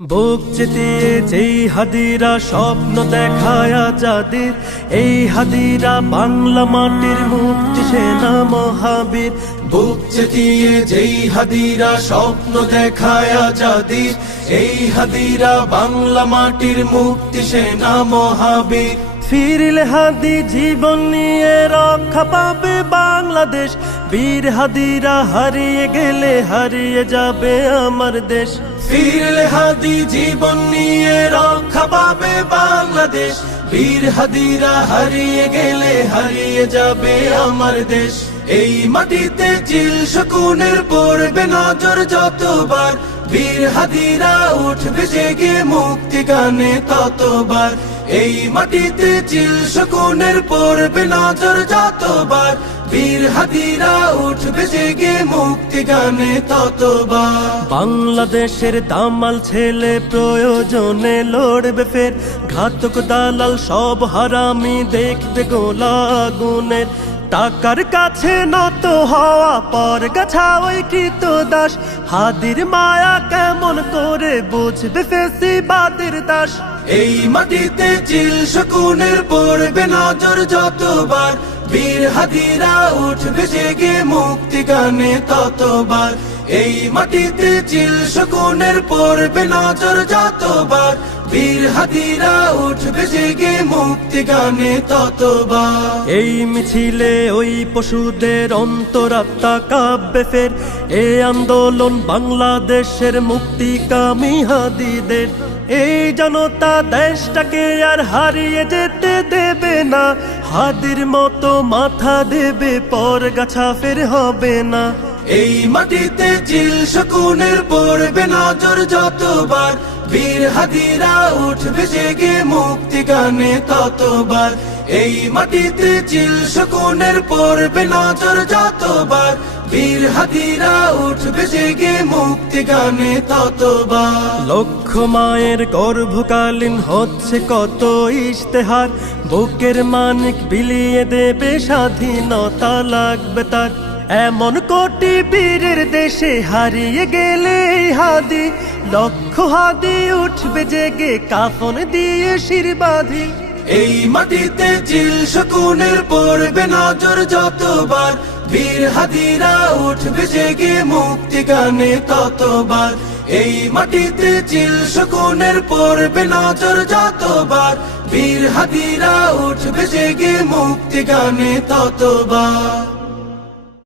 বুক চিতিয়ে যেই হাদিরা স্বপ্ন দেখায় আজাদির, এই হাদিরা বাংলা মাটির মুক্তি সেনা মহাবীর। বুক চিতিয়ে যেই হাদিরা স্বপ্ন দেখায় আজাদির, এই হাদিরা বাংলা মাটির মুক্তি সেনা মহাবীর। ফিরলে হাদি জীবন নিয়ে রক্ষা পাবে বাংলাদেশ, বীর হাদিরা হারিয়ে গেলে হারিয়ে যাবে আমার দেশ। ফিরলে হাদি জীবন নিয়ে রক্ষা পাবে বাংলাদেশ, বীর হাদিরা হারিয়ে গেলে হারিয়ে যাবে আমার দেশ। এই মাটিতে চিল শকুনের পড়বে নজর যতবার, বীর হাদিরা উঠবে জেগে মুক্তি গানে ততবার। এই মাটিতে চিল শকুনের পড়বে নজর যতবার, বীর হাদিরা উঠবে জেগে মুক্তি গানে ততবার। বাংলাদেশের দামাল ছেলে প্রয়োজনে লড়বে ফের, ঘাতক দালাল সব হারামি দেখবে গোলা আগুনের। টাকার কাছে নত হওয়া পর গাছা ওই কৃত দাস, হাদির মায়া কেমন করে বুঝবে ফেসিবাদের দাস। এই মাটিতে চিল শকুনের পড়বে নজর যতবার, বীর হাদিরা উঠবে জেগে মুক্তি গানে ততবার। এই মাটিতে চিল শকুনের পড়বে নজর যতবার, বীর হাদিরা উঠবে জেগে মুক্তি গানে ততবার। এই মিছিলে ওই পশুদের অন্তরাত্মা কাঁপবে ফের, এই আন্দোলন বাংলাদেশের মুক্তিকামী হাদিদের। এই জনতা দেশটাকে আর হারিয়ে যেতে দেবে না, হাদির মতো মাথা দেবে পর গাছা ফের হবে না। এই মাটিতে চিল শকুনের পড়বে নজর যতবার, বীর হাদিরা উঠবে জেগে মুক্তি গানে ততবার। এই মাটিতে চিল শকুনের পড়বে নজর যতবার, বীর হাদিরা উঠবে জেগে মুক্তি গানে ততবার। লক্ষ মায়ের গর্ভকালীন হচ্ছে কত ইশতেহার, বুকের মানিক বিলিয়ে দেবে স্বাধীনতা লাগবে তার। এমন কোটি বীরের দেশে হারিয়ে গেলে হাদি, লক্ষ হাদি উঠবে জেগে কাফন দিয়ে শির বাঁধি। এই মাটিতে চিল শকুনের পড়বে নজর যতবার, বীর হাদিরা উঠবে জেগে মুক্তি গানে ততবার। এই মাটিতে চিল শকুনের পড়বে নজর যতবার, বীর হাদিরা উঠবে জেগে মুক্তি গানে ততবার।